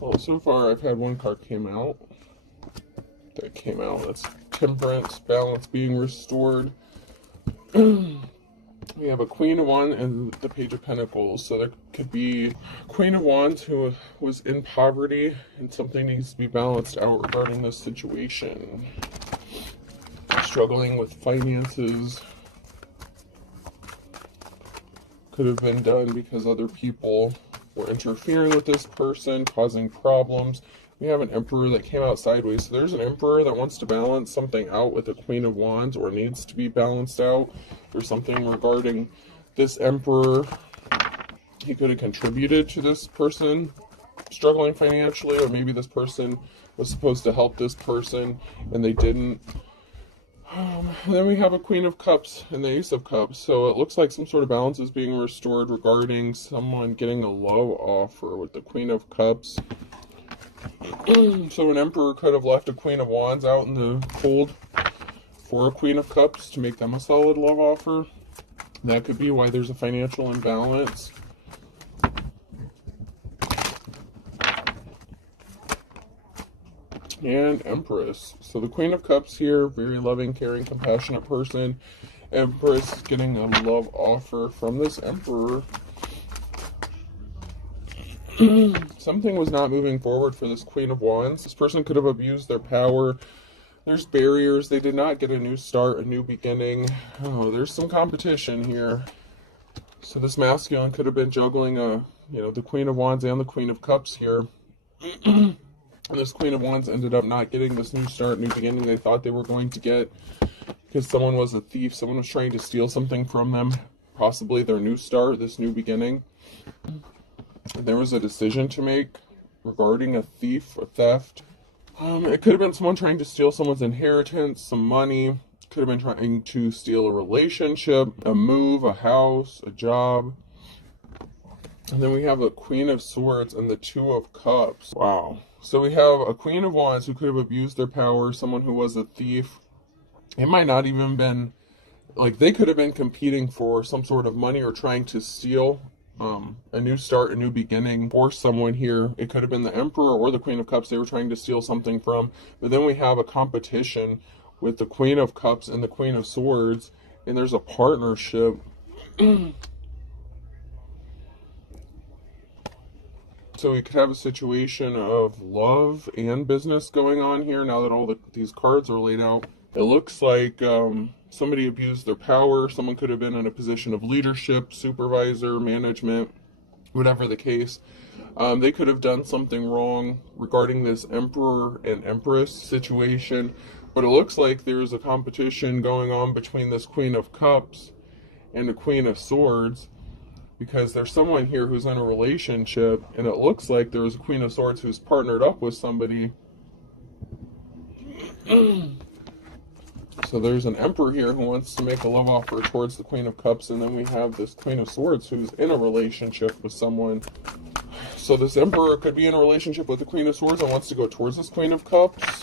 Well, so far I've had one card that came out. That's temperance, balance being restored. We have a Queen of Wands and the Page of Pentacles. So there could be Queen of Wands who was in poverty and something needs to be balanced out regarding this situation. Struggling with finances. Could have been done because other people were interfering with this person, causing problems. We have an Emperor that came out sideways. So there's an Emperor that wants to balance something out with the Queen of Wands, or needs to be balanced out. There's something regarding this Emperor. He could have contributed to this person struggling financially, or maybe this person was supposed to help this person and they didn't. And then we have a Queen of Cups and the Ace of Cups. So it looks like some sort of balance is being restored regarding someone getting a love offer with the Queen of Cups. So an Emperor could have left a Queen of Wands out in the cold for a Queen of Cups to make them a solid love offer. That could be why there's a financial imbalance. And Empress. So the Queen of Cups here, very loving, caring, compassionate person. Empress getting a love offer from this Emperor. Something was not moving forward for this Queen of Wands. This person could have abused their power. There's barriers. They did not get a new start, a new beginning. Oh, there's some competition here. So this masculine could have been juggling the Queen of Wands and the Queen of Cups here. And this Queen of Wands ended up not getting this new start, new beginning they thought they were going to get, because someone was a thief. Someone was trying to steal something from them, possibly their new start, this new beginning. There was a decision to make regarding a thief, a theft. It could have been someone trying to steal someone's inheritance, some money. Could have been trying to steal a relationship, a move, a house, a job. And then we have a Queen of Swords and the Two of Cups. Wow. So we have a Queen of Wands who could have abused their power, someone who was a thief. It might not even been, like, they could have been competing for some sort of money or trying to steal a new start, a new beginning for someone here. It could have been the Emperor or the Queen of Cups they were trying to steal something from. But then we have a competition with the Queen of Cups and the Queen of Swords, and there's a partnership. So we could have a situation of love and business going on here now that all these cards are laid out. It looks like somebody abused their power. Someone could have been in a position of leadership, supervisor, management, whatever the case. They could have done something wrong regarding this Emperor and Empress situation. But it looks like there's a competition going on between this Queen of Cups and the Queen of Swords, because there's someone here who's in a relationship, and it looks like there was a Queen of Swords who's partnered up with somebody. So there's an Emperor here who wants to make a love offer towards the Queen of Cups, and then we have this Queen of Swords who's in a relationship with someone. So this Emperor could be in a relationship with the Queen of Swords and wants to go towards this Queen of Cups.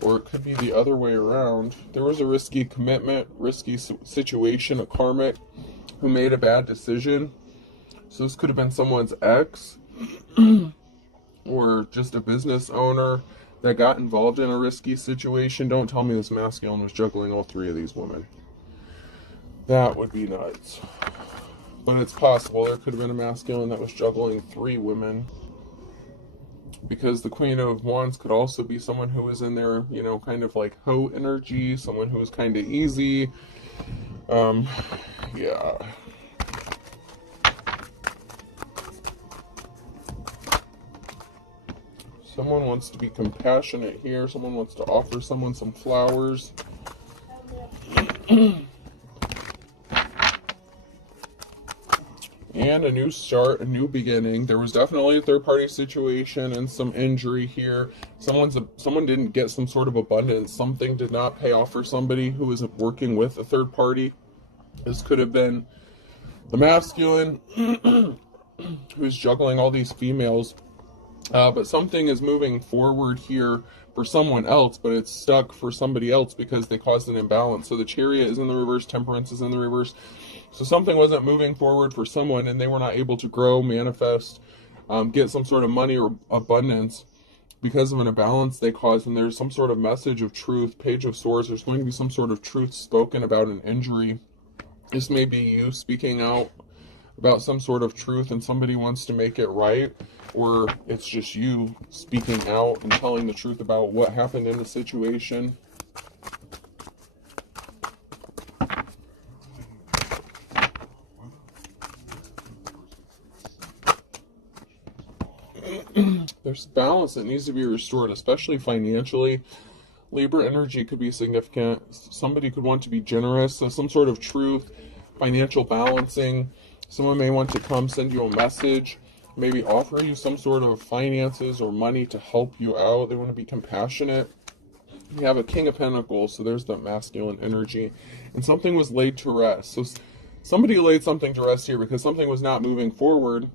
Or it could be the other way around. There was a risky commitment, risky situation, a karmic who made a bad decision. So this could have been someone's ex or just a business owner that got involved in a risky situation. Don't tell me this masculine was juggling all three of these women. That would be nuts. But it's possible there could have been a masculine that was juggling three women. Because the Queen of Wands could also be someone who was in their, kind of like hoe energy, someone who was kind of easy. Yeah. Someone wants to be compassionate here. Someone wants to offer someone some flowers. And a new start, a new beginning. There was definitely a third-party situation and some injury here. Someone didn't get some sort of abundance. Something did not pay off for somebody who was working with a third party. This could have been the masculine who's juggling all these females. But something is moving forward here for someone else, but it's stuck for somebody else because they caused an imbalance. So the Chariot is in the reverse, Temperance is in the reverse. So something wasn't moving forward for someone, and they were not able to grow, manifest, get some sort of money or abundance because of an imbalance they caused. And there's some sort of message of truth, Page of Swords. There's going to be some sort of truth spoken about an injury. This may be you speaking out about some sort of truth and somebody wants to make it right, or it's just you speaking out and telling the truth about what happened in the situation. There's balance that needs to be restored, especially financially. Libra energy could be significant. Somebody could want to be generous, so some sort of truth, financial balancing. Someone may want to come send you a message, maybe offer you some sort of finances or money to help you out. They want to be compassionate. You have a King of Pentacles, so there's the masculine energy. And something was laid to rest. So somebody laid something to rest here because something was not moving forward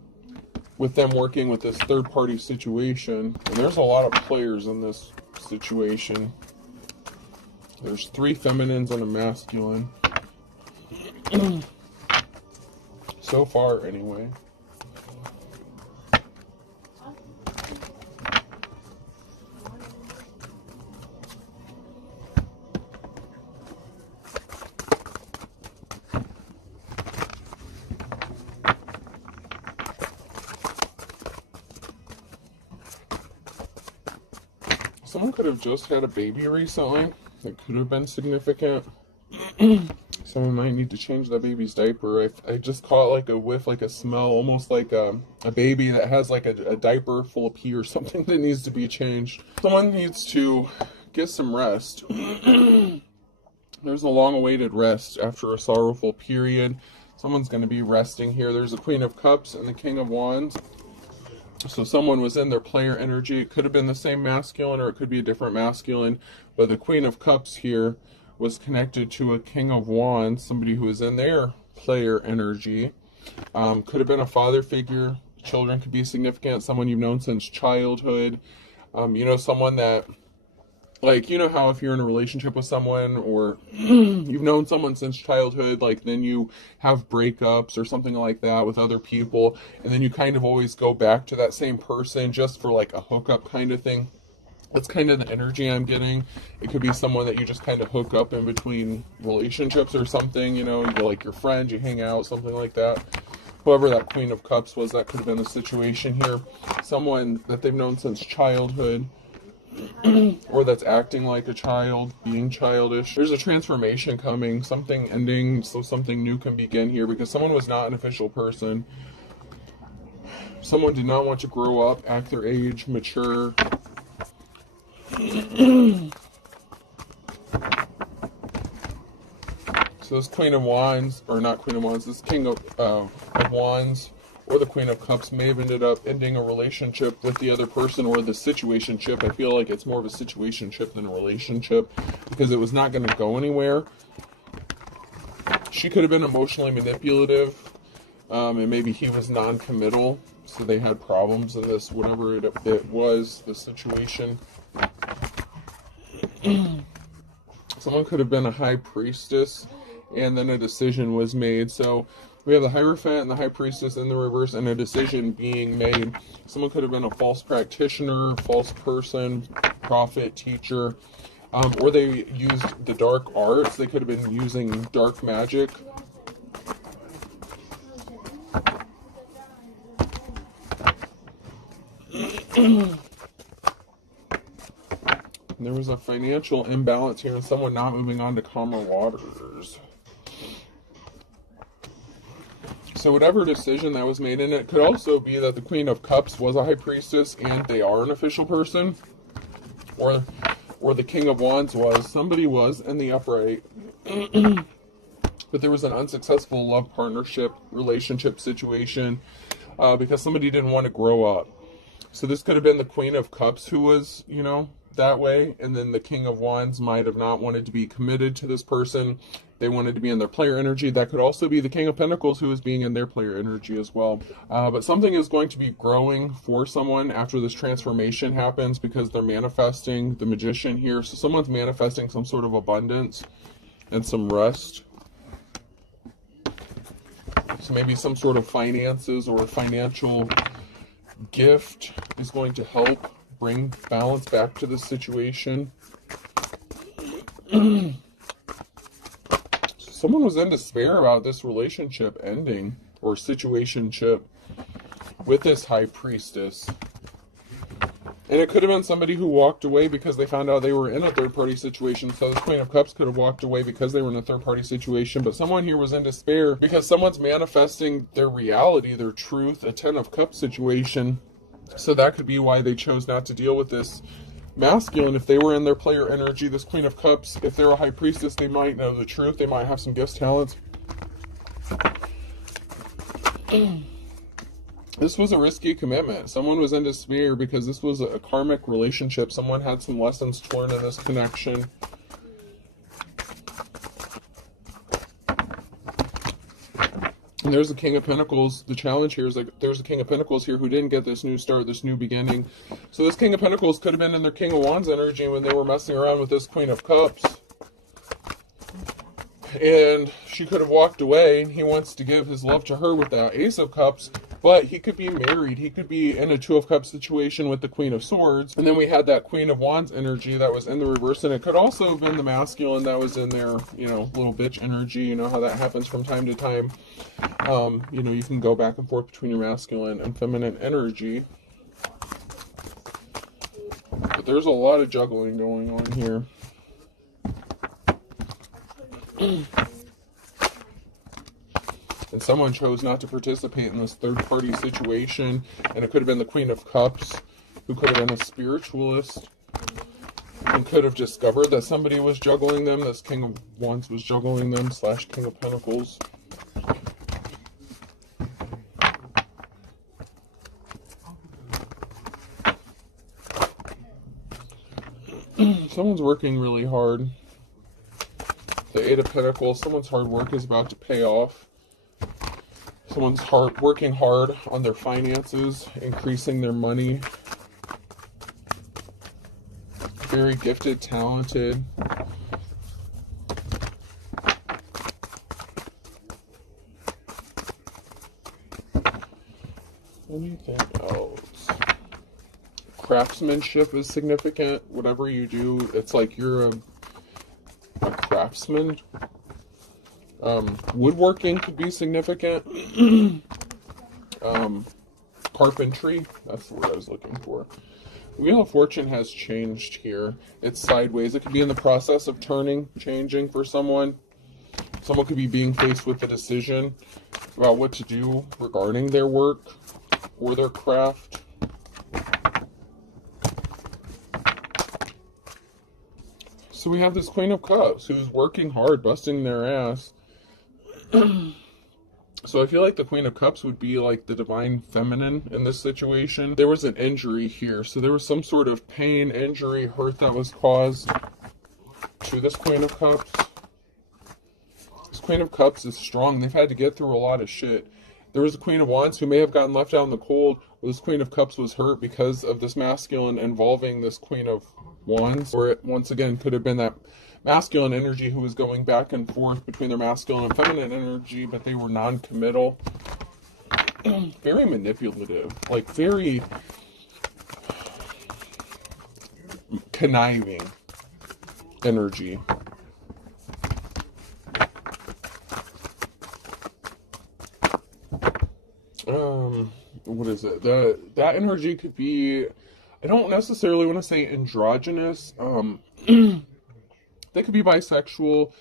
with them working with this third-party situation. And there's a lot of players in this situation. There's 3 feminines and a masculine. So far, anyway. Someone could have just had a baby recently. That could have been significant. Someone might need to change that baby's diaper. I just caught like a whiff, like a smell, almost like a baby that has like a diaper full of pee or something that needs to be changed. Someone needs to get some rest. There's a long-awaited rest after a sorrowful period. Someone's going to be resting here. There's a Queen of Cups and the King of Wands. So someone was in their player energy. It could have been the same masculine or it could be a different masculine. But the Queen of Cups here was connected to a King of Wands, somebody who was in their player energy. Could have been a father figure. Children could be significant. Someone you've known since childhood. You know, someone that, like, you know how if you're in a relationship with someone or you've known someone since childhood, like then you have breakups or something like that with other people, and then you kind of always go back to that same person just for like a hookup kind of thing. That's kind of the energy I'm getting. It could be someone that you just kind of hook up in between relationships or something, you know, you're like your friend, you hang out, something like that. Whoever that Queen of Cups was, that could have been the situation here. Someone that they've known since childhood, or that's acting like a child, being childish. There's a transformation coming, something ending, so something new can begin here, because someone was not an official person. Someone did not want to grow up, act their age, mature. So this Queen of Wands, or not Queen of Wands, this King of Wands or the Queen of Cups may have ended up ending a relationship with the other person, or the situationship. I feel like it's more of a situationship than a relationship because it was not going to go anywhere. She could have been emotionally manipulative, and maybe he was non-committal, so they had problems in this, whatever it was, the situation. Someone could have been a high priestess, and then a decision was made. So we have the Hierophant and the High Priestess in the reverse, and a decision being made. Someone could have been a false practitioner, false person, prophet, teacher, or they used the dark arts. They could have been using dark magic. There was a financial imbalance here and someone not moving on to calmer waters. So whatever decision that was made, and it could also be that the Queen of Cups was a High Priestess and they are an official person, or the King of Wands was. Somebody was in the upright, but there was an unsuccessful love partnership, relationship situation, because somebody didn't want to grow up. So this could have been the Queen of Cups who was, you know, that way, and then the King of Wands might have not wanted to be committed to this person. They wanted to be in their player energy. That could also be the King of Pentacles who is being in their player energy as well. But something is going to be growing for someone after this transformation happens, because they're manifesting the Magician here. So someone's manifesting some sort of abundance and some rest. So maybe some sort of finances or financial gift is going to help bring balance back to the situation. Someone was in despair about this relationship ending or situationship with this high priestess. And it could have been somebody who walked away because they found out they were in a third-party situation. So this Queen of Cups could have walked away because they were in a third-party situation. But someone here was in despair because someone's manifesting their reality, their truth, a Ten of Cups situation. So that could be why they chose not to deal with this masculine. If they were in their player energy, this Queen of Cups, if they're a high priestess, they might know the truth. They might have some gifts, talents. This was a risky commitment. Someone was in despair because this was a karmic relationship. Someone had some lessons to learn in this connection. And there's the King of Pentacles. The challenge here is like there's a King of Pentacles here who didn't get this new start, this new beginning. So this King of Pentacles could have been in their King of Wands energy when they were messing around with this Queen of Cups. And she could have walked away. He wants to give his love to her with that Ace of Cups. But he could be married. He could be in a Two of Cups situation with the Queen of Swords. And then we had that Queen of Wands energy that was in the reverse. And it could also have been the masculine that was in there, you know, little bitch energy. You know how that happens from time to time. You know, you can go back and forth between your masculine and feminine energy. But there's a lot of juggling going on here. And someone chose not to participate in this third-party situation. And it could have been the Queen of Cups, who could have been a spiritualist. And could have discovered that somebody was juggling them. This King of Wands was juggling them, / King of Pentacles. Someone's working really hard. The Eight of Pentacles, someone's hard work is about to pay off. Someone's working hard on their finances, increasing their money. Very gifted, talented. Anything else? Craftsmanship is significant. Whatever you do, it's like you're a craftsman. Woodworking could be significant. Carpentry, that's the word I was looking for. Wheel of Fortune has changed here. It's sideways. It could be in the process of turning, changing for someone. Someone could be being faced with a decision about what to do regarding their work or their craft. So we have this Queen of Cups who's working hard, busting their ass. So I feel like the Queen of Cups would be like the divine feminine in this situation. There was an injury here. So there was some sort of pain, injury, hurt that was caused to this Queen of Cups. This Queen of Cups is strong. They've had to get through a lot of shit. There was a Queen of Wands who may have gotten left out in the cold. This Queen of Cups was hurt because of this masculine involving this Queen of Wands. Or it, once again, could have been that masculine energy who was going back and forth between their masculine and feminine energy, but they were non-committal. Very manipulative. Like, very conniving energy. What is it? That energy could be, I don't necessarily want to say androgynous. They could be bisexual,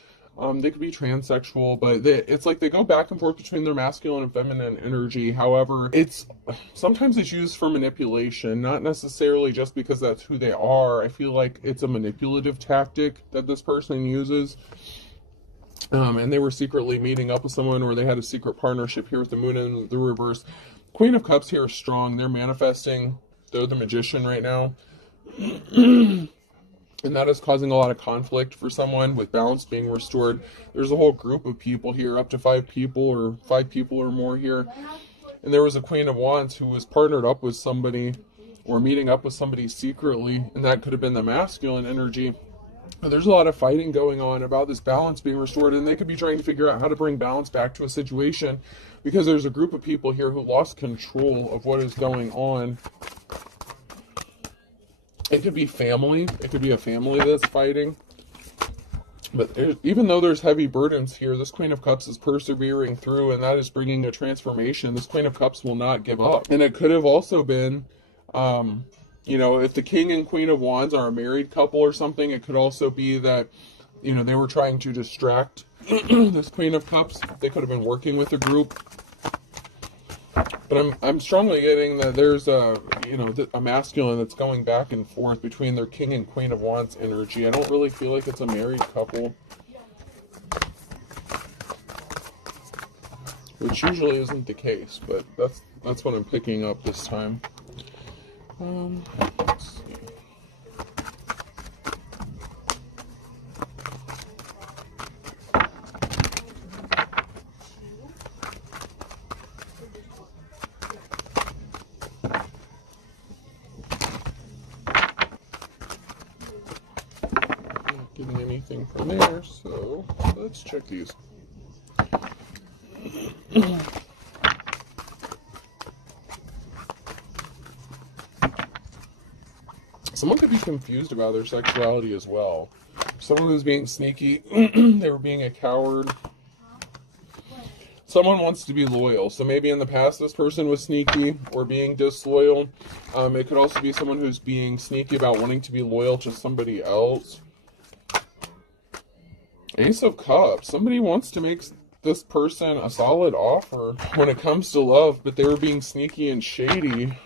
they could be transsexual, but it's like they go back and forth between their masculine and feminine energy. However, sometimes it's used for manipulation, not necessarily just because that's who they are. I feel like it's a manipulative tactic that this person uses. And they were secretly meeting up with someone, or they had a secret partnership here with the moon in the reverse. Queen of Cups here is strong. They're manifesting. They're the magician right now. And that is causing a lot of conflict for someone with balance being restored. There's a whole group of people here, up to 5 people or 5 people or more here. And there was a Queen of Wands who was partnered up with somebody or meeting up with somebody secretly. And that could have been the masculine energy. There's a lot of fighting going on about this balance being restored, and they could be trying to figure out how to bring balance back to a situation because there's a group of people here who lost control of what is going on. It could be family. It could be a family that's fighting. But even though there's heavy burdens here, this Queen of Cups is persevering through, and that is bringing a transformation. This Queen of Cups will not give up. And it could have also been, you know, if the King and Queen of Wands are a married couple or something, it could also be that, you know, they were trying to distract this Queen of Cups. They could have been working with a group. But I'm strongly getting that there's a, you know, a masculine that's going back and forth between their King and Queen of Wands energy. I don't really feel like it's a married couple, which usually isn't the case, but that's what I'm picking up this time. Let's see. Not getting anything from there, so let's check these. Someone could be confused about their sexuality as well. Someone who's being sneaky, they were being a coward. Someone wants to be loyal. So maybe in the past this person was sneaky or being disloyal. It could also be someone who's being sneaky about wanting to be loyal to somebody else. Ace of Cups. Somebody wants to make this person a solid offer when it comes to love, but they were being sneaky and shady.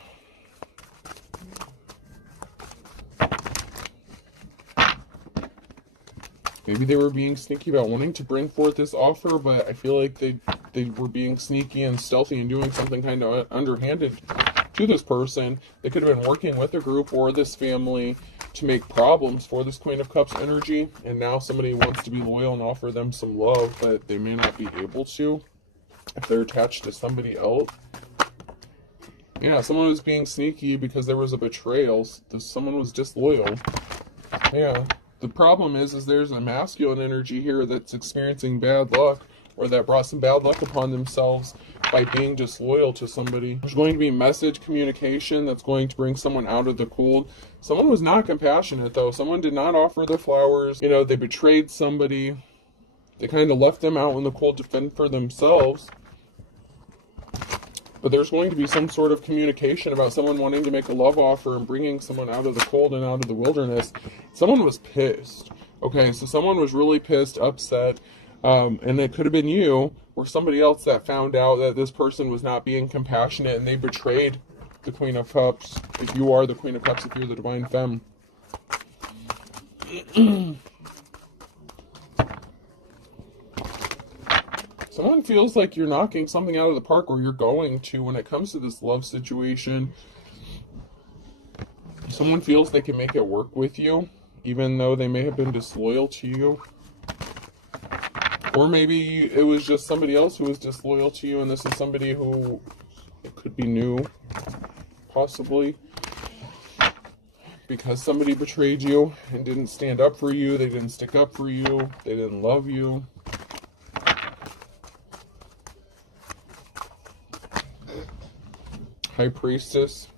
Maybe they were being sneaky about wanting to bring forth this offer, but I feel like they were being sneaky and stealthy and doing something kind of underhanded to this person. They could have been working with a group or this family to make problems for this Queen of Cups energy, and now somebody wants to be loyal and offer them some love, but they may not be able to if they're attached to somebody else. Yeah, someone was being sneaky because there was a betrayal. Someone was disloyal. Yeah. The problem is there's a masculine energy here that's experiencing bad luck, or that brought some bad luck upon themselves by being disloyal to somebody. There's going to be message communication that's going to bring someone out of the cold. Someone was not compassionate, though. Someone did not offer the flowers. You know, they betrayed somebody. They kind of left them out in the cold to fend for themselves. But there's going to be some sort of communication about someone wanting to make a love offer and bringing someone out of the cold and out of the wilderness. Someone was pissed. Okay, so someone was really pissed, upset, and it could have been you or somebody else that found out that this person was not being compassionate and they betrayed the Queen of Cups. If you are the Queen of Cups, if you're the Divine Femme. Someone feels like you're knocking something out of the park, or you're going to, when it comes to this love situation. Someone feels they can make it work with you, even though they may have been disloyal to you. Or maybe it was just somebody else who was disloyal to you, and this is somebody who it could be new, possibly. Because somebody betrayed you and didn't stand up for you, they didn't stick up for you, they didn't love you. High Priestess.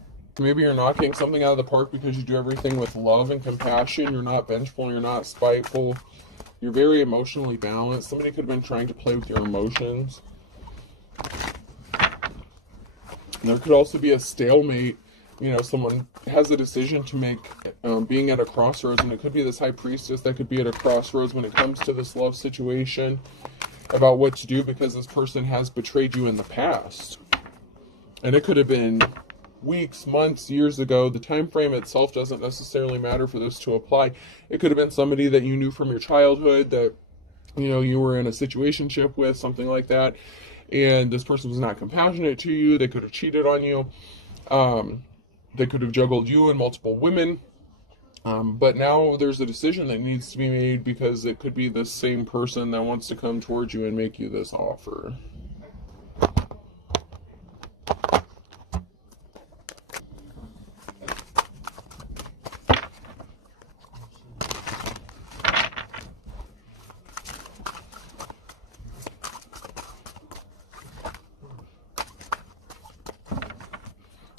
Maybe you're knocking something out of the park because you do everything with love and compassion. You're not vengeful, you're not spiteful. You're very emotionally balanced. Somebody could have been trying to play with your emotions. And there could also be a stalemate. You know, someone has a decision to make, being at a crossroads, and it could be this High Priestess that could be at a crossroads when it comes to this love situation about what to do, because this person has betrayed you in the past. And it could have been weeks, months, years ago. The time frame itself doesn't necessarily matter for this to apply. It could have been somebody that you knew from your childhood that, you know, you were in a situationship with, something like that, and this person was not compassionate to you. They could have cheated on you. They could have juggled you and multiple women. But now there's a decision that needs to be made, because it could be the same person that wants to come towards you and make you this offer.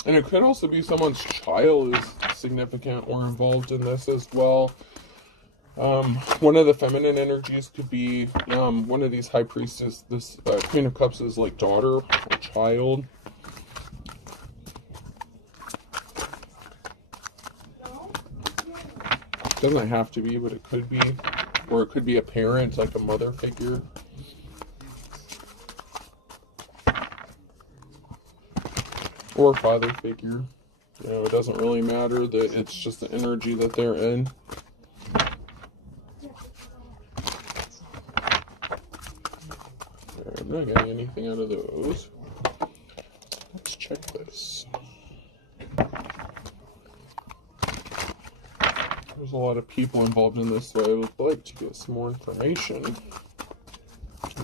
And it could also be someone's child is significant or involved in this as well. One of the feminine energies could be one of these high priestess, this Queen of Cups is like daughter or child. Doesn't have to be, but it could be. Or it could be a parent, like a mother figure. Or a father figure. You know, it doesn't really matter. It's just the energy that they're in. I'm not getting anything out of those. Let's check this. There's a lot of people involved in this, so I would like to get some more information.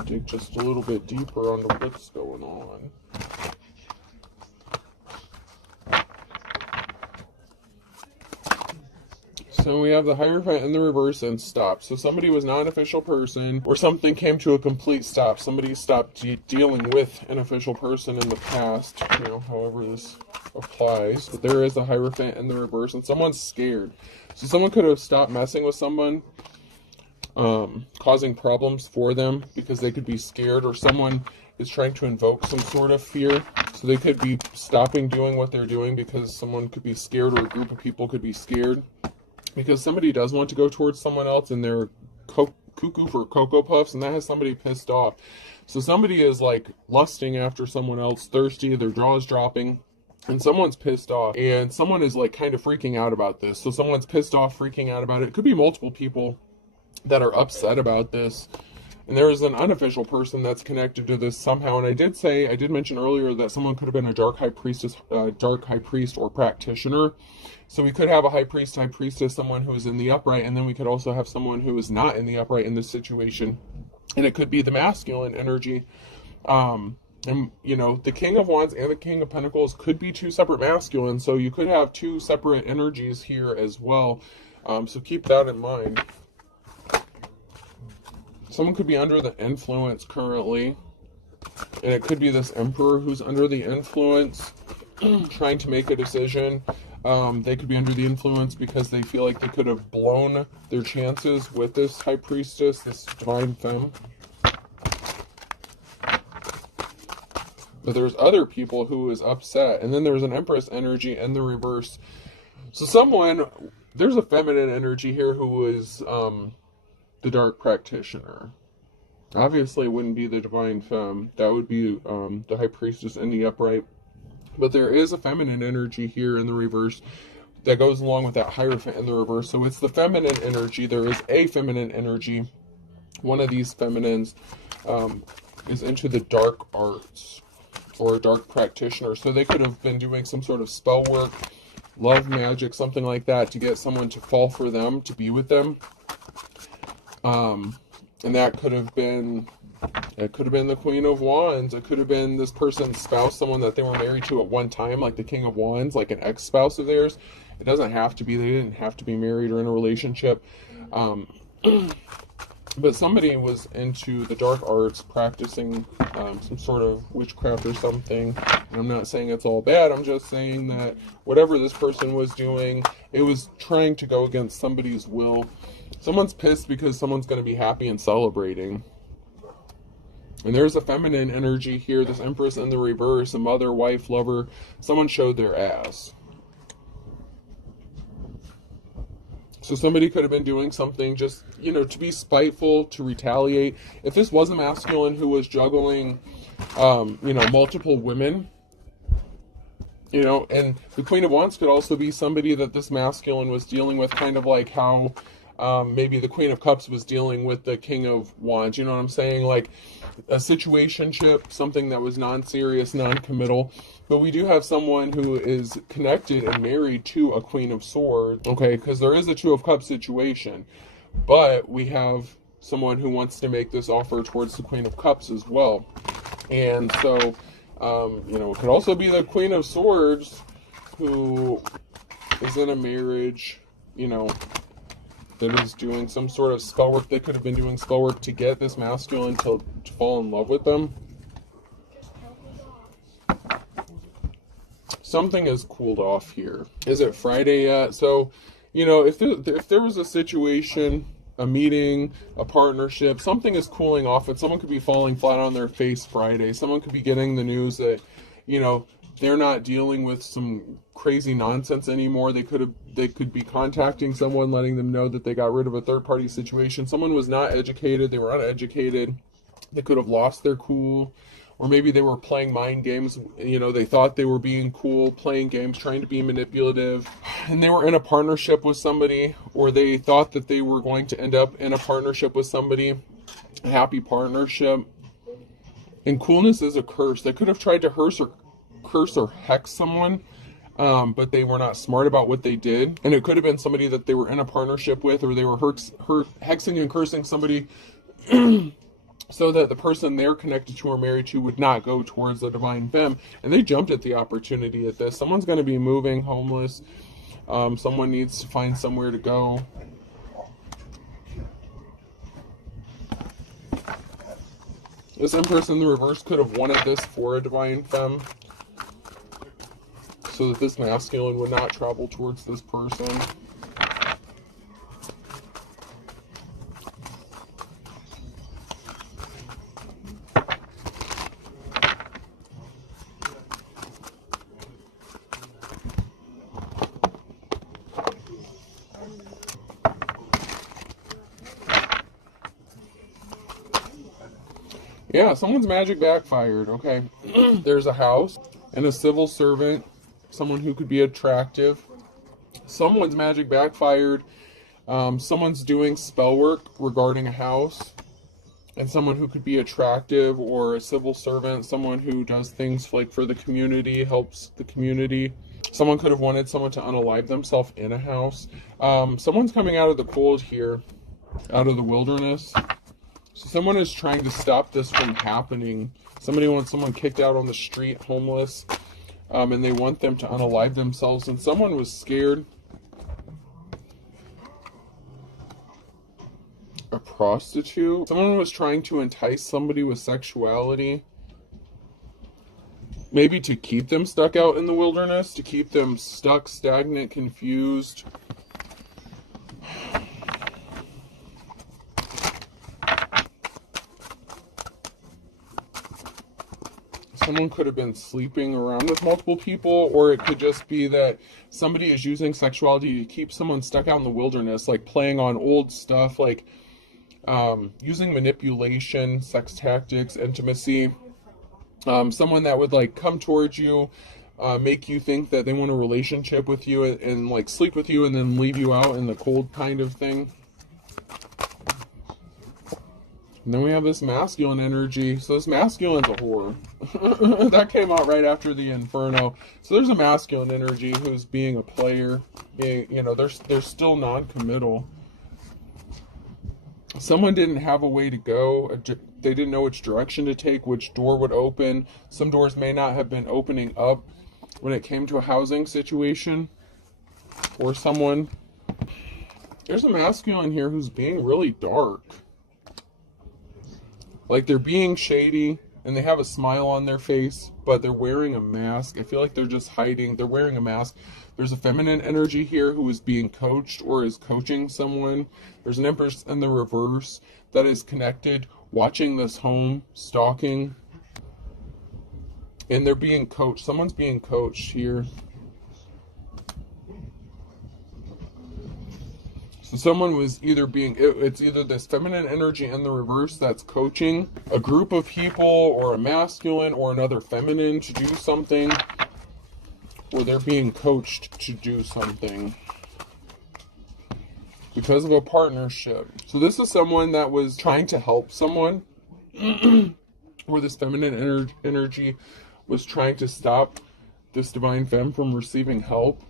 Dig just a little bit deeper onto what's going on. So we have the Hierophant in the reverse and stop. So somebody was not an official person, or something came to a complete stop. Somebody stopped dealing with an official person in the past, you know, however this applies. But there is a Hierophant in the reverse, and someone's scared. So someone could have stopped messing with someone, causing problems for them because they could be scared, or someone is trying to invoke some sort of fear. So they could be stopping doing what they're doing because someone could be scared, or a group of people could be scared. Because somebody does want to go towards someone else and they're cuckoo for Cocoa Puffs, and that has somebody pissed off. So somebody is like lusting after someone else, thirsty, their jaw is dropping, and someone's pissed off. And someone is like kind of freaking out about this. So someone's pissed off, freaking out about it. It could be multiple people that are upset about this. And there is an unofficial person that's connected to this somehow. And I did mention earlier that someone could have been a dark high priestess, dark high priest or practitioner. So we could have a high priestess, someone who is in the upright, and then we could also have someone who is not in the upright in this situation. And it could be the masculine energy. And, you know, the King of Wands and the King of Pentacles could be two separate masculines. So you could have two separate energies here as well. So keep that in mind. Someone could be under the influence currently. And it could be this Emperor who's under the influence, trying to make a decision. They could be under the influence because they feel like they could have blown their chances with this high priestess, this divine femme. But there's other people who is upset. And then there's an Empress energy in the reverse. So there's a feminine energy here who is the dark practitioner. Obviously it wouldn't be the divine femme. That would be the high priestess in the upright. But there is a feminine energy here in the reverse that goes along with that Hierophant in the reverse. So it's the feminine energy. There is a feminine energy. One of these feminines is into the dark arts or a dark practitioner. So they could have been doing some sort of spell work, love magic, something like that to get someone to fall for them, to be with them. And that could have been... It could have been the Queen of Wands. It could have been this person's spouse, someone that they were married to at one time, like the King of Wands, like an ex-spouse of theirs. It doesn't have to be. They didn't have to be married or in a relationship. But somebody was into the dark arts, practicing some sort of witchcraft or something. And I'm not saying it's all bad. I'm just saying that whatever this person was doing, it was trying to go against somebody's will. Someone's pissed because someone's going to be happy and celebrating. And there's a feminine energy here, this Empress in the reverse, a mother, wife, lover. Someone showed their ass. So somebody could have been doing something just, you know, to be spiteful, to retaliate. If this was a masculine who was juggling, you know, multiple women, you know, and the Queen of Wands could also be somebody that this masculine was dealing with, kind of like how maybe the Queen of Cups was dealing with the King of Wands. You know what I'm saying? Like a situationship, something that was non-serious, non-committal. But we do have someone who is connected and married to a Queen of Swords. Okay, because there is a Two of Cups situation. But we have someone who wants to make this offer towards the Queen of Cups as well. And so, you know, it could also be the Queen of Swords who is in a marriage, you know, that is doing some sort of spell work. They could have been doing spell work to get this masculine to fall in love with them. something has cooled off here. Is it Friday yet? So, if there was a situation, a meeting, a partnership, something is cooling off, and someone could be falling flat on their face Friday. Someone could be getting the news that, they're not dealing with some crazy nonsense anymore. They could be contacting someone, letting them know that they got rid of a third-party situation. Someone was not educated, they were uneducated. They could have lost their cool, or maybe they were playing mind games. They thought they were being cool, playing games, trying to be manipulative, and they were in a partnership with somebody, or they thought that they were going to end up in a partnership with somebody, a happy partnership. And coolness is a curse. They could have tried to curse or hex someone, but they were not smart about what they did. And it could have been somebody that they were in a partnership with, or they were hexing and cursing somebody so that the person they're connected to or married to would not go towards the divine femme. And they jumped at the opportunity at this. Someone's going to be moving, homeless. Someone needs to find somewhere to go. This Empress in the reverse could have wanted this for a divine femme, so that this masculine would not travel towards this person. Yeah, someone's magic backfired, okay? There's a house and a civil servant, someone who could be attractive. Someone's magic backfired. Someone's doing spell work regarding a house, and someone who could be attractive, or a civil servant, someone who does things like for the community, helps the community. Someone could have wanted someone to unalive themselves in a house. Someone's coming out of the cold here, out of the wilderness. So someone is trying to stop this from happening. Somebody wants someone kicked out on the street, homeless, and they want them to unalive themselves. And someone was scared. A prostitute. Someone was trying to entice somebody with sexuality. Maybe to keep them stuck out in the wilderness, to keep them stuck, stagnant, confused. Someone could have been sleeping around with multiple people, or it could just be that somebody is using sexuality to keep someone stuck out in the wilderness, like playing on old stuff, like using manipulation, sex tactics, intimacy. Someone that would like come towards you, make you think that they want a relationship with you, and like sleep with you and then leave you out in the cold kind of thing. And then we have this masculine energy. So this masculine's a whore. That came out right after the Inferno. So there's a masculine energy who's being a player. Being, they're still non-committal. Someone didn't have a way to go. They didn't know which direction to take, which door would open. Some doors may not have been opening up when it came to a housing situation or someone. There's a masculine here who's being really dark. Like they're being shady and they have a smile on their face, but they're wearing a mask. I feel like they're just hiding. They're wearing a mask. There's a feminine energy here who is being coached or is coaching someone. There's an Empress in the reverse that is connected, watching this home, stalking. And they're being coached. Someone's being coached here. So someone was either it's either this feminine energy in the reverse that's coaching a group of people, or a masculine or another feminine to do something, or they're being coached to do something because of a partnership. So this is someone that was trying to help someone, or this feminine energy was trying to stop this divine femme from receiving help.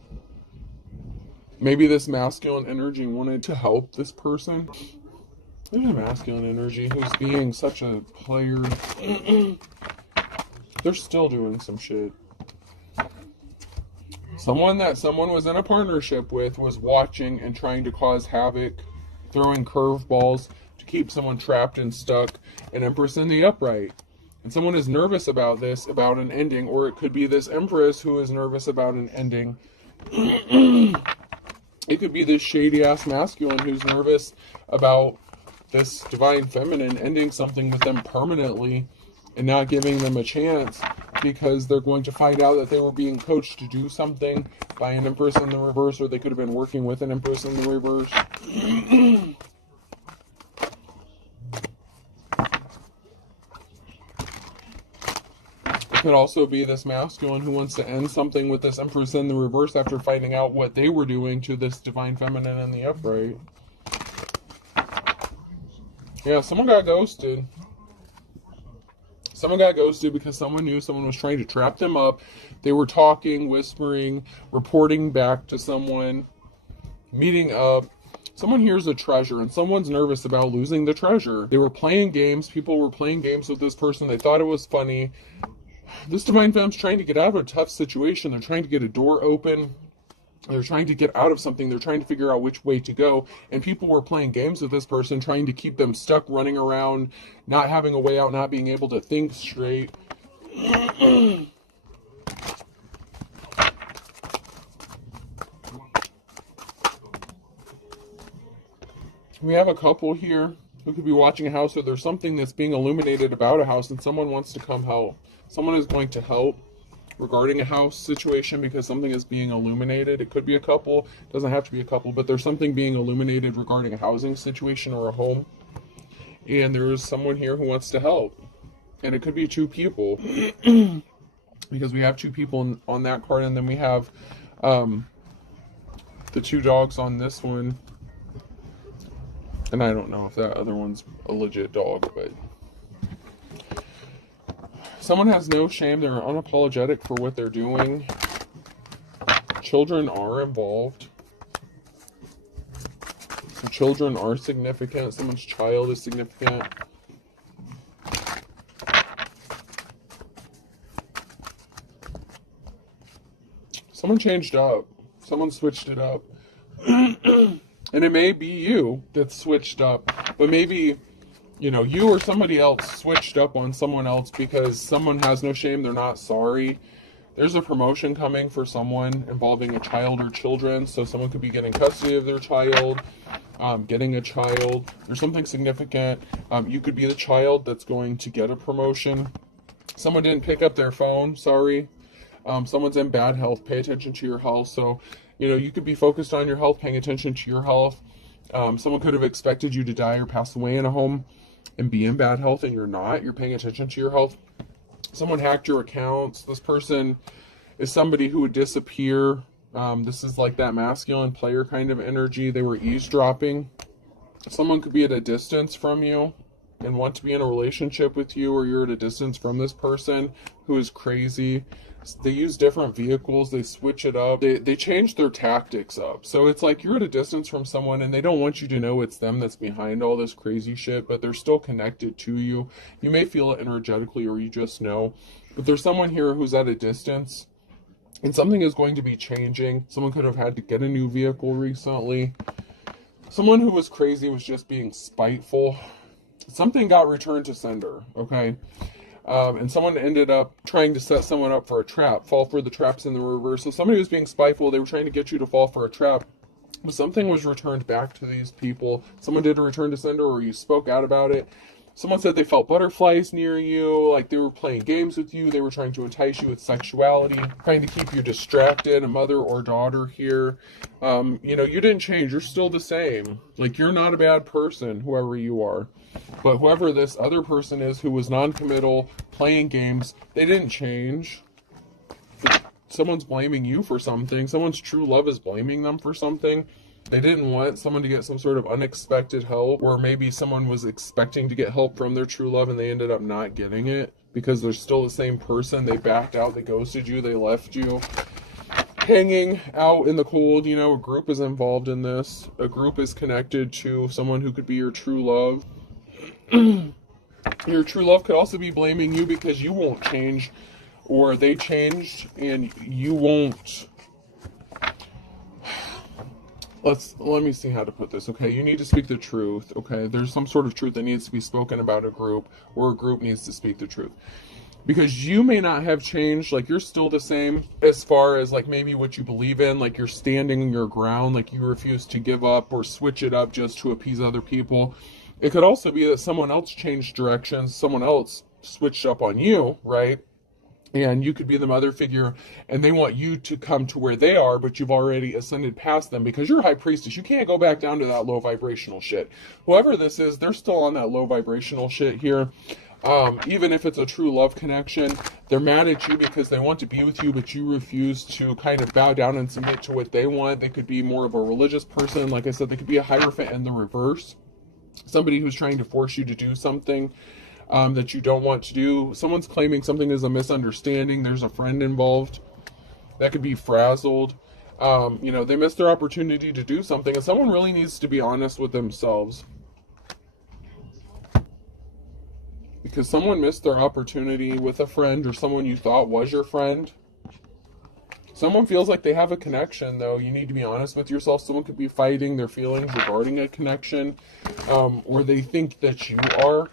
Maybe this masculine energy wanted to help this person. There's a masculine energy who's being such a player. They're still doing some shit. Someone that someone was in a partnership with was watching and trying to cause havoc, throwing curveballs to keep someone trapped and stuck. An Empress in the upright. And someone is nervous about this, about an ending, or it could be this Empress who is nervous about an ending. It could be this shady-ass masculine who's nervous about this divine feminine ending something with them permanently and not giving them a chance because they're going to find out that they were being coached to do something by an Empress in the reverse, or they could have been working with an Empress in the reverse. It could also be this masculine who wants to end something with this Empress in the reverse after finding out what they were doing to this divine feminine in the upright. Yeah, someone got ghosted. Someone got ghosted because someone knew someone was trying to trap them up. They were talking, whispering, reporting back to someone, meeting up. Someone hears a treasure and someone's nervous about losing the treasure. They were playing games. People were playing games with this person. They thought it was funny. This divine femme's trying to get out of a tough situation. They're trying to get a door open. They're trying to get out of something. They're trying to figure out which way to go. And people were playing games with this person, trying to keep them stuck, running around, not having a way out, not being able to think straight. We have a couple here who could be watching a house, or there's something that's being illuminated about a house and someone wants to come help. Someone is going to help regarding a house situation because something is being illuminated. It could be a couple, doesn't have to be a couple, but there's something being illuminated regarding a housing situation or a home. And there is someone here who wants to help. And it could be two people because we have two people on that card, and then we have the two dogs on this one. And I don't know if that other one's a legit dog, but someone has no shame. They're unapologetic for what they're doing. Children are involved. So children are significant. Someone's child is significant. Someone changed up. Someone switched it up. And it may be you that switched up, but maybe, you know, you or somebody else switched up on someone else because someone has no shame. They're not sorry. There's a promotion coming for someone involving a child or children. So someone could be getting custody of their child, getting a child. There's something significant. You could be the child that's going to get a promotion. Someone didn't pick up their phone. Sorry. Someone's in bad health. Pay attention to your health. So, you know, you could be focused on your health, paying attention to your health. Someone could have expected you to die or pass away in a home and be in bad health, and you're not. You're paying attention to your health. Someone hacked your accounts. This person is somebody who would disappear. This is like that masculine player kind of energy. They were eavesdropping. Someone could be at a distance from you and want to be in a relationship with you, or you're at a distance from this person who is crazy. They use different vehicles. They switch it up. They change their tactics up. So it's like you're at a distance from someone and they don't want you to know it's them that's behind all this crazy shit, but they're still connected to you. You may feel it energetically, or you just know. But there's someone here who's at a distance and something is going to be changing. Someone could have had to get a new vehicle recently. Someone who was crazy was just being spiteful. Something got returned to sender, okay? And someone ended up trying to set someone up for a trap, fall for the traps in the reverse. So somebody was being spiteful. They were trying to get you to fall for a trap. But something was returned back to these people. Someone did a return to sender, or you spoke out about it. Someone said they felt butterflies near you, like they were playing games with you. They were trying to entice you with sexuality, trying to keep you distracted. A mother or daughter here. You know, you didn't change. You're still the same. Like, you're not a bad person, whoever you are. But whoever this other person is who was non-committal, playing games, they didn't change. Someone's blaming you for something. Someone's true love is blaming them for something. They didn't want someone to get some sort of unexpected help, or maybe someone was expecting to get help from their true love and they ended up not getting it because they're still the same person. They backed out, they ghosted you, they left you hanging out in the cold. You know, a group is involved in this. A group is connected to someone who could be your true love. Your true love could also be blaming you because you won't change, or they changed and you won't. let me see how to put this. Okay, you need to speak the truth. Okay, there's some sort of truth that needs to be spoken about a group, or a group needs to speak the truth. Because you may not have changed, like you're still the same as far as like maybe what you believe in, like you're standing your ground, like you refuse to give up or switch it up just to appease other people. It could also be that someone else changed directions, someone else switched up on you, right? And you could be the mother figure, and they want you to come to where they are, but you've already ascended past them because you're high priestess. You can't go back down to that low vibrational shit. Whoever this is, they're still on that low vibrational shit here. Even if it's a true love connection, they're mad at you because they want to be with you, but you refuse to kind of bow down and submit to what they want. They could be more of a religious person. Like I said, they could be a Hierophant in the reverse. Somebody who's trying to force you to do something that you don't want to do. Someone's claiming something is a misunderstanding. There's a friend involved. That could be frazzled. They missed their opportunity to do something, and someone really needs to be honest with themselves. Because someone missed their opportunity with a friend or someone you thought was your friend. Someone feels like they have a connection, though. You need to be honest with yourself. Someone could be fighting their feelings regarding a connection, or they think that you are.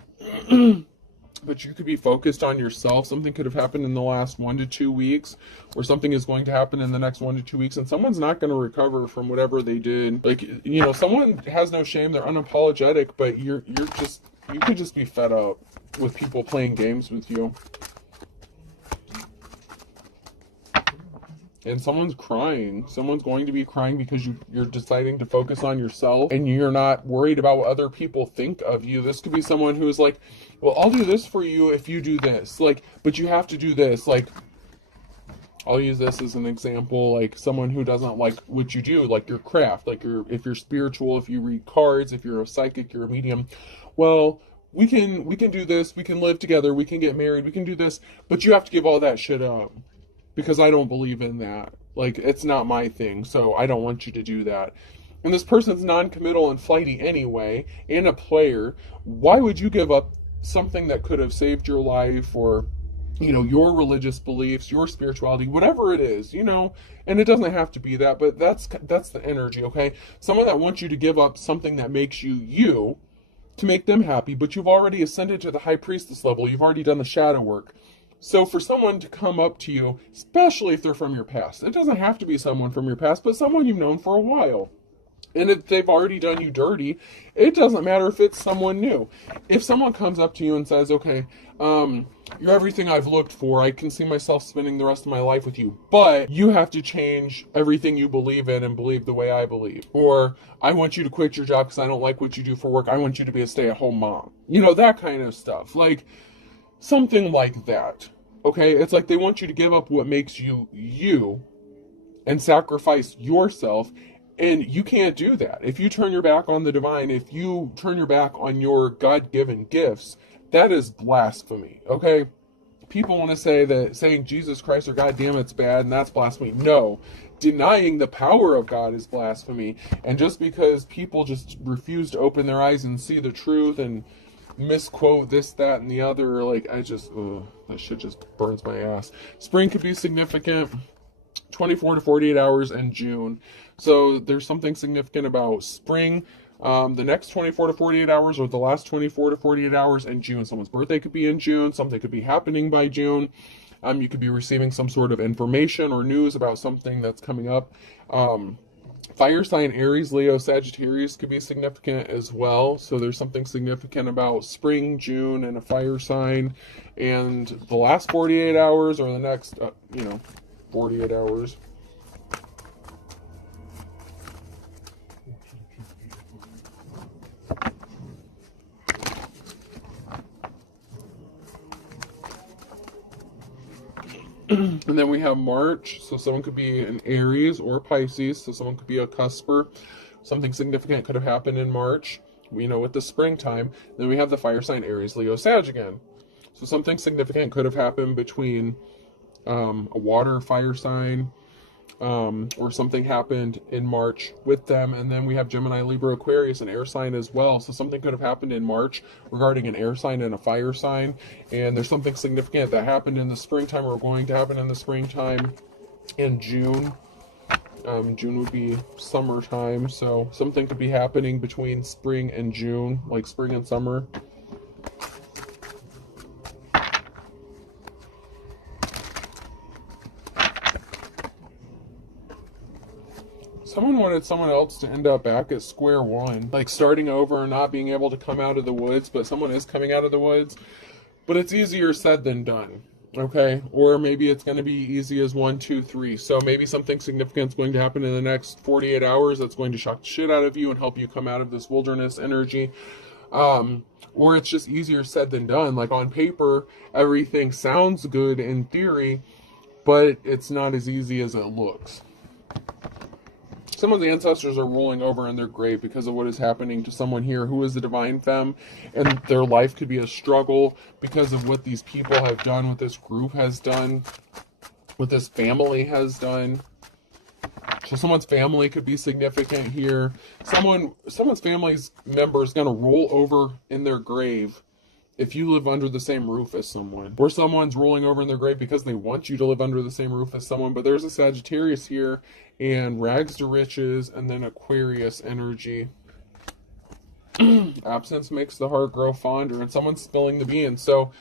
But you could be focused on yourself. Something could have happened in the last 1 to 2 weeks, or something is going to happen in the next 1 to 2 weeks, and someone's not going to recover from whatever they did. Like, someone has no shame. They're unapologetic, but you could just be fed up with people playing games with you. And someone's crying. Someone's going to be crying because you're deciding to focus on yourself and you're not worried about what other people think of you. This could be someone who is like, well, I'll do this for you if you do this. Like, but you have to do this. Like, I'll use this as an example. Like someone who doesn't like what you do, like your craft, like if you're spiritual, if you read cards, if you're a psychic, you're a medium. Well, we can do this. We can live together. We can get married. We can do this. But you have to give all that shit up. Because I don't believe in that. Like, it's not my thing, so I don't want you to do that. And this person's non-committal and flighty anyway, and a player. Why would you give up something that could have saved your life, or, your religious beliefs, your spirituality, whatever it is, and it doesn't have to be that, but that's the energy, okay? Someone that wants you to give up something that makes you you, to make them happy, but you've already ascended to the high priestess level. You've already done the shadow work. So for someone to come up to you, especially if they're from your past, it doesn't have to be someone from your past, but someone you've known for a while. And if they've already done you dirty, it doesn't matter if it's someone new. If someone comes up to you and says, okay, you're everything I've looked for. I can see myself spending the rest of my life with you, but you have to change everything you believe in and believe the way I believe. Or I want you to quit your job because I don't like what you do for work. I want you to be a stay-at-home mom. That kind of stuff. Like, something like that, okay? It's like they want you to give up what makes you you and sacrifice yourself, and you can't do that. If you turn your back on the divine, if you turn your back on your God-given gifts, that is blasphemy, okay? People want to say that saying Jesus Christ or God damn it's bad, and that's blasphemy. No. Denying the power of God is blasphemy. And just because people just refuse to open their eyes and see the truth and misquote this, that, and the other, like, that shit just burns my ass. Spring could be significant, 24 to 48 hours, and June. So there's something significant about spring, the next 24 to 48 hours, or the last 24 to 48 hours, and June. Someone's birthday could be in June. Something could be happening by June. You could be receiving some sort of information or news about something that's coming up. Fire sign Aries, Leo, Sagittarius could be significant as well. So there's something significant about spring, June, and a fire sign. And the last 48 hours, or the next, 48 hours. And then we have March, so someone could be an Aries or Pisces, so someone could be a cusper. Something significant could have happened in March, with the springtime. Then we have the fire sign Aries, Leo, Sag again. So something significant could have happened between a water fire sign, or something happened in March with them. And then we have Gemini, Libra, Aquarius, an air sign as well. So something could have happened in March regarding an air sign and a fire sign. And there's something significant that happened in the springtime, or going to happen in the springtime in June. June would be summertime, so something could be happening between spring and June, like spring and summer. Someone wanted someone else to end up back at square one, like starting over and not being able to come out of the woods, but someone is coming out of the woods. But it's easier said than done, okay? Or maybe it's going to be easy as 1, 2, 3. So maybe something significant is going to happen in the next 48 hours that's going to shock the shit out of you and help you come out of this wilderness energy. Or it's just easier said than done. Like on paper, everything sounds good in theory, but it's not as easy as it looks. Some of the ancestors are rolling over in their grave because of what is happening to someone here who is the divine femme, and their life could be a struggle because of what these people have done, what this group has done, what this family has done. So someone's family could be significant here. Someone's family's member is going to roll over in their grave if you live under the same roof as someone. Or someone's rolling over in their grave because they want you to live under the same roof as someone. But there's a Sagittarius here, and rags to riches, and then Aquarius energy. Absence makes the heart grow fonder, and someone's spilling the beans. So,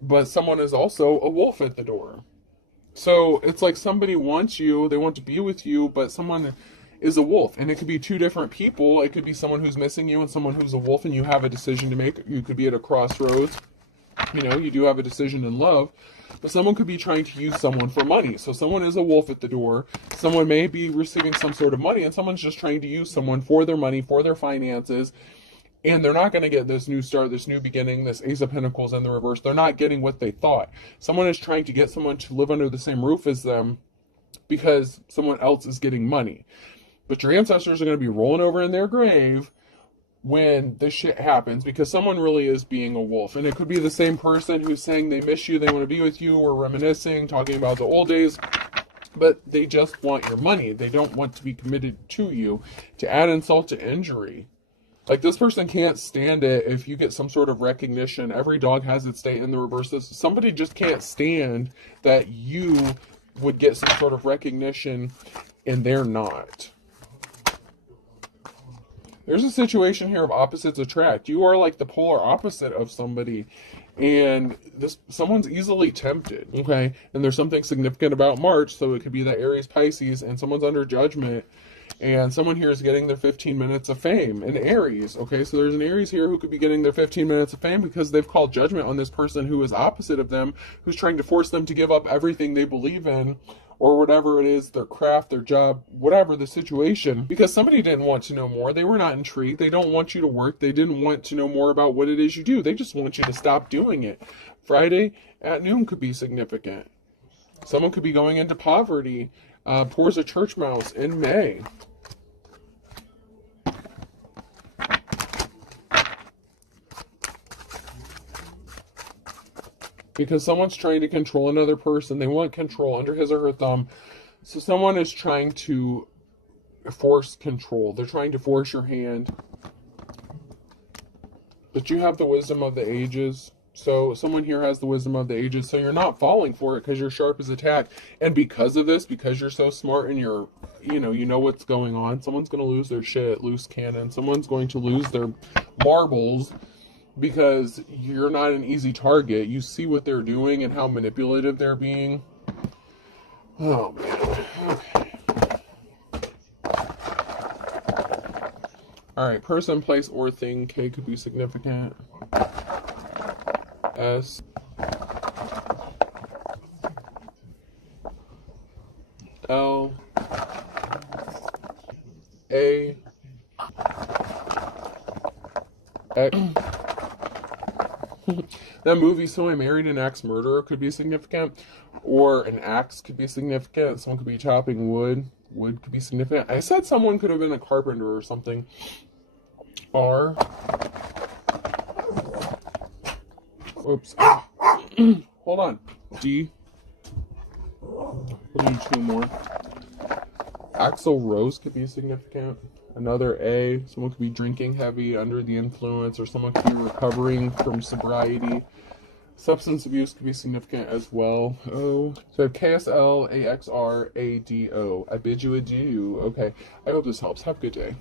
but someone is also a wolf at the door. So it's like somebody wants you, they want to be with you, but someone is a wolf. And it could be two different people. It could be someone who's missing you and someone who's a wolf, and you have a decision to make. You could be at a crossroads. You know, you do have a decision in love, but someone could be trying to use someone for money. So someone is a wolf at the door. Someone may be receiving some sort of money, and someone's just trying to use someone for their money, for their finances. And they're not going to get this new start, this new beginning, this Ace of Pentacles in the reverse. They're not getting what they thought. Someone is trying to get someone to live under the same roof as them because someone else is getting money. But your ancestors are going to be rolling over in their grave when this shit happens, because someone really is being a wolf. And it could be the same person who's saying they miss you, they want to be with you, or reminiscing, talking about the old days, but they just want your money. They don't want to be committed to you. To add insult to injury, like this person can't stand it if you get some sort of recognition. Every dog has its day in the reverse. Somebody just can't stand that you would get some sort of recognition and they're not. There's a situation here of opposites attract. You are like the polar opposite of somebody, and someone's easily tempted, okay? And there's something significant about March, so it could be that Aries, Pisces, and someone's under judgment, and someone here is getting their 15 minutes of fame in Aries, okay? So there's an Aries here who could be getting their 15 minutes of fame because they've called judgment on this person who is opposite of them, who's trying to force them to give up everything they believe in, or whatever it is, their craft, their job, whatever the situation, because somebody didn't want to know more. They were not intrigued. They don't want you to work. They didn't want to know more about what it is you do. They just want you to stop doing it. Friday at noon could be significant. Someone could be going into poverty. Pours a church mouse in May. Because someone's trying to control another person. They want control under his or her thumb. So someone is trying to force control. They're trying to force your hand. But you have the wisdom of the ages. So someone here has the wisdom of the ages. So you're not falling for it because you're sharp as a tack. And because of this, because you're so smart and you know what's going on, someone's going to lose their shit, loose cannon. Someone's going to lose their marbles, because you're not an easy target. You see what they're doing and how manipulative they're being. Oh, man. Okay. Alright, person, place, or thing. K could be significant. S. L. A. X. That movie, So I Married an Axe Murderer, could be significant. Or an axe could be significant. Someone could be chopping wood. Wood could be significant. I said someone could have been a carpenter or something. R. Oops. Hold on. D. We'll do two more. Axl Rose could be significant. Another A. Someone could be drinking heavy, under the influence, or someone could be recovering from sobriety. Substance abuse could be significant as well. Oh, so I have KSL, AXR, ADO. I bid you adieu. Okay, I hope this helps. Have a good day.